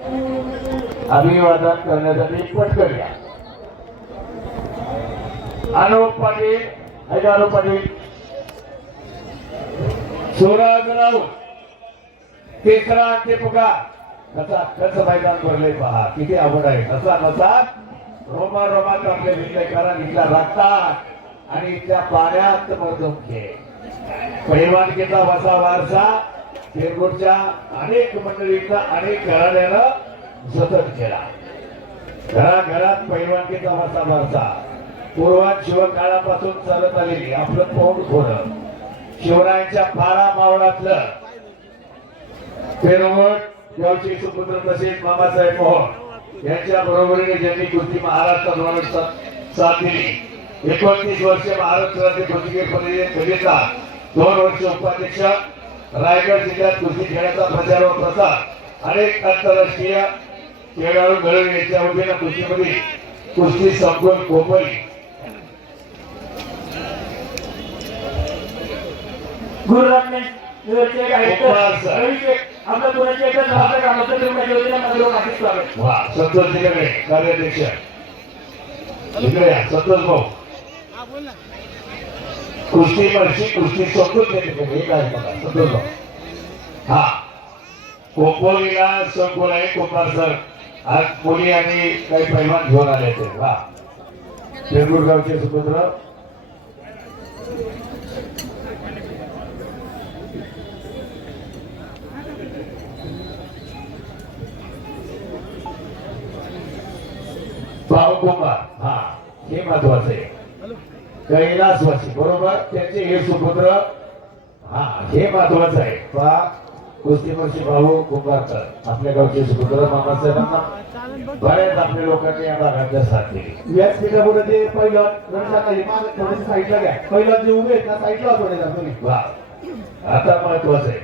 अभिवादन करण्यासाठी पटकन या. अनुप पाटील, हजारो पाटील, सूरज राऊत, तिसरा अंतिम पुकार. कसा कसं मैदान भरले पहा, किती आवड आहे. कसा कसा रोमा रोमात आपले विजयकरण इथल्या रक्तात आणि इथल्या पाण्यात मधून खेळ. पैलवानकीचा वसा वारसा शिरपूरच्या अनेक मंडळींना अनेक घराण्यानं सतत केला. घराघरात पैलवानकीचा वसा वारसा पूर्वात शिवकाळापासून चालत आलेली आपलं तोंड खोरं शिवरायांच्या फारा मावळातलं पेरवट गावचे सुपुत्र तसेच मामासाहेब मोहोळ यांच्या बरोबरीने ज्यांनी कुस्ती महाराष्ट्रात साथ दिली. 29 वर्ष महाराष्ट्र राज्य कुस्तीगीर परिषदेचा 2 वर्ष उपाध्यक्ष, रायगड जिल्ह्यात कुस्ती खेळाचा प्रचार व प्रसार, अनेक आंतरराष्ट्रीय खेळाडू घडवून याच्या वतीनं कुस्तीमध्ये कुस्ती संकुल कोपरी संतोष तिकडे कार्याध्यक्ष इकडे संतोष भाऊ कुस्ती वर्षी कुस्ती संतोष हे काय बघा संतोष भाऊ. हा कोपोलीला संकुल आहे कुंभार सर. आज मुली आणि काही पैलवान घेऊन आले ते. वा पेरगुड गावचे सुपुत्र भाऊ कुंभार. हा हे महत्वाचं आहे. कैलासवासी बरोबर त्यांचे हे सुपुत्र. हा हे महत्वाचं आहे. पहा कुस्तीवरची भाऊ कुंभारकर आपल्या गावचे सुपुत्र मामासाहेबांना बऱ्याच आपल्या लोकांनी या भागातल्या साथ दिली. याच ठिकाणी ते पहिलं थोडे साईडला घ्या. पहिलं जे उभे आहेत ना साईडला थोडे जा तुम्ही. वा आता महत्वाचं आहे.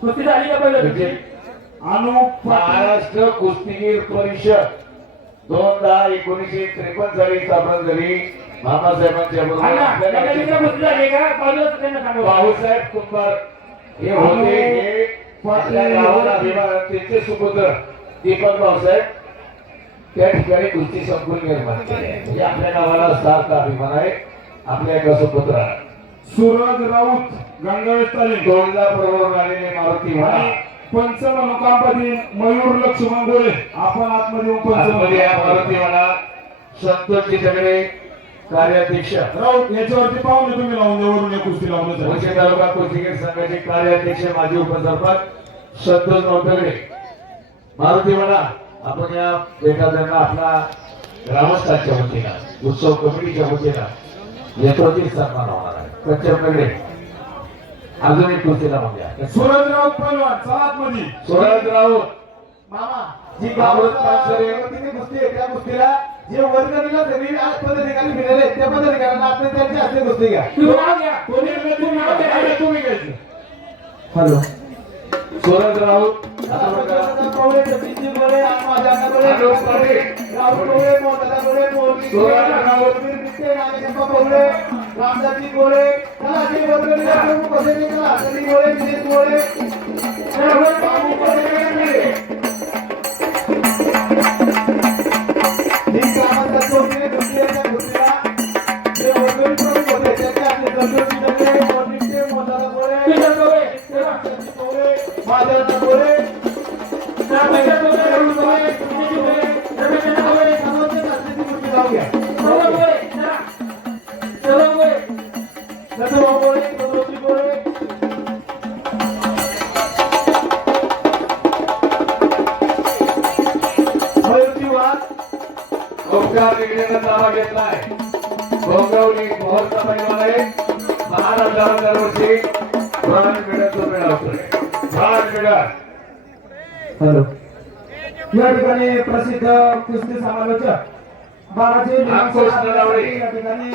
कुस्ती झाली का पहिलं? अनुप महाराष्ट्र कुस्तीगीर परिषद 1953 साली स्थापन झाली. मामासाहेबांच्या भाऊसाहेब कुंभार हे होते. हे आपल्या गावाला त्यांचे सुपुत्र दीपक भाऊसाहेब त्या ठिकाणी कुस्ती संकुल निर्माण केले. म्हणजे आपल्या गावाला सारखा अभिमान आहे. आपल्या एका सुपुत्र सूरज राऊत गंगावेश तुळजापूरवरून आलेले मारुती म्हणा पंचमनुकांपती मयूर लक्ष्मण गोळे. आपण आतमध्ये मारुती म्हणा संतोषजी सगळे कार्याध्यक्ष राऊत याच्यावरती पाहून तुम्ही लावून वरून या कुस्ती लावून मुळशी तालुका कुस्तीगीर संघाचे कार्याध्यक्ष माजी उपसरपंच संतोष नवतगडे. मारुती म्हणा आपण या भेटांना आपला ग्रामस्थांच्या वतीनं उत्सव कमिटीच्या वतीनं यथोचित सन्मान होणार आहे. पंचमकडे अजून एक कुस्तीला म्हणजे सूरज राऊत पहिलवान चलात मध्ये. सूरज राऊत मामा जी गावावरती कुस्ती आहे त्या कुस्तीला जे वर्गणीला सगळी आज पदाधिकारी मिळाले त्या पदाधिकाऱ्यांना आपण त्यांची असते कुस्ती घ्या. तुम्ही घ्यायची. हॅलो सूरज राऊत रामदासी गोळे दावा घेतलाय. भोंगवली मोहरचा पैलवान आहे. महाराष्ट्रावर दरवर्षी ब्रॉन्झ मेडल मिळवतोय. Bronze medal. हॅलो या ठिकाणी प्रसिद्ध कुस्ती समालोचक बाळाजी या ठिकाणी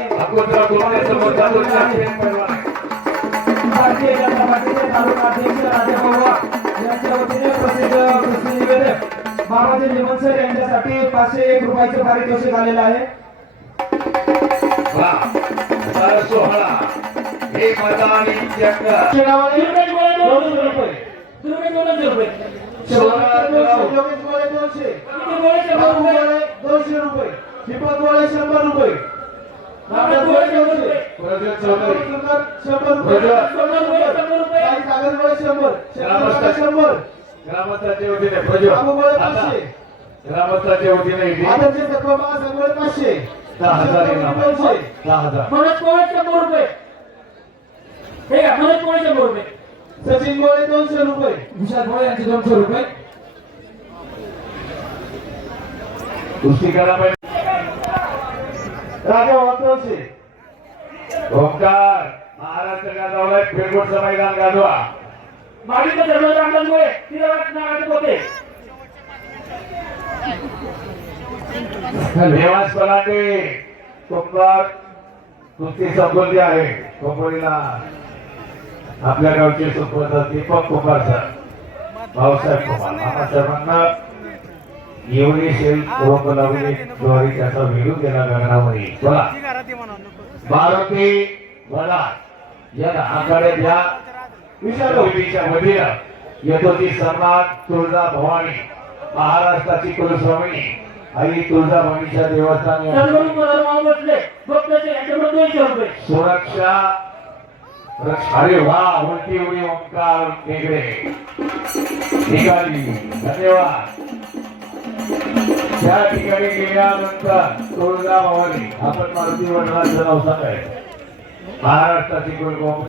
भारतीय जनता पार्टीचे तालुका अध्यक्ष राजा पवार यांच्या वतीने प्रसिद्ध कुस्ती निवेदक बाबाजी निमनसर यांच्यासाठी 501 रुपयाचे पारितोषिक आलेलं आहे. सोहळा एक मैदानी रुपये 200 किती गोळे 100 बाबू रुपये गोळे 200 रुपये दीपक गोळे 100 रुपये बाबा गोळे 100 रुपये प्रज्वल चौधरी 100 रुपये 100 रुपये काही कागद गोळे 100 100 ग्रामस्थाच्या वतीने प्रज्वल बाबू गोळे आता 500 ग्रामस्थाच्या वतीने इथे आदरचे तत्वमा गोळे 500 10,000 इनाम. 200 10,000 मनोज गोळे 100 रुपये हे का मनोज गोळे 100 रुपये सचिन गोळे 200 रुपये विशाल गोळे यांचे 200 रुपये कुस्ती करा पाहिजे राजा वाटोसे ओंकार महाराष्ट्र गाजवलाय फिरगोडचं मैदान गाजवा बावीस धर्मराज रामदास गोळे तिथे नागाचे पोते देवास पलाटे कुंभार कुस्ती संबंधी आहे कंपनीला आपल्या गावचे सुप्रसिद्ध दीपक कुंभार सर भाऊसाहेब कुंभार आम्हा सर्वांना एवढी शेल रोप लावली द्वारे त्याचा व्हिडिओ केला गगनामध्ये बोला मारुती वडा या आखाड्यात या विशालच्या वतीनं येतो ती सन्मान तुळजा भवानी महाराष्ट्राची कुलस्वामिनी आई तुळजाभवानीच्या देवस्थान या सर्व मनोरम बसले भक्ताचे याच्याकडे 200 रुपये सुरक्षा अरे वा उलटी उडी ओंकार वेगळे ठिकाणी धन्यवाद त्या ठिकाणी गेल्यानंतर तुळजाभवानी आपण मारुती वडिलांचं नाव सांगाय महाराष्ट्राची कुलस्वामी